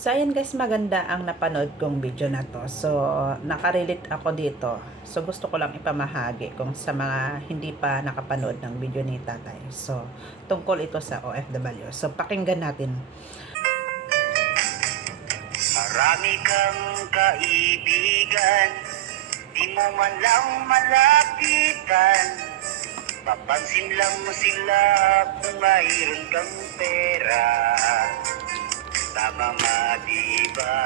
So, ayan guys, maganda ang napanood kong video na to. So, nakarelate ako dito. So, gusto ko lang ipamahagi kung sa mga hindi pa nakapanood ng video ni tatay. So, tungkol ito sa OFW. So, pakinggan natin. Marami kang kaibigan Di mo man lang malapitan Papansin lang mo sila kung mayroon kang pera di ba?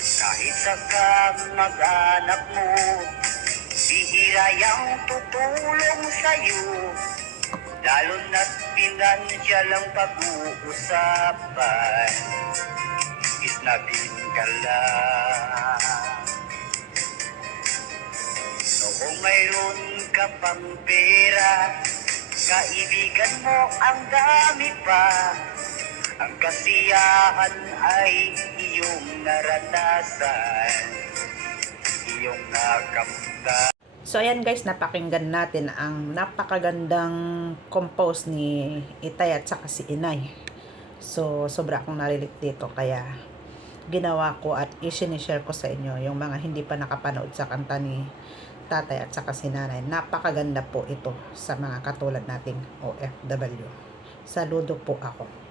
Kahit sa mag-anak mo Bihira yung tutulong sa'yo. Lalo na't pinansyal ang pag-uusapan. Is natin ka lang. Noong mayroon ka pang pera Kaibigan mo ang dami pa Ang kasiyahan ay iyong naranasan Iyong nakamtan So, ayan guys, napakinggan natin ang napakagandang compose ni Itay at saka si Inay. So, sobra akong narelate dito. Kaya, ginawa ko at isinishare ko sa inyo yung mga hindi pa nakapanood sa kanta ni tatay at saka si nanay. Napakaganda po ito sa mga katulad nating OFW. Saludo po ako.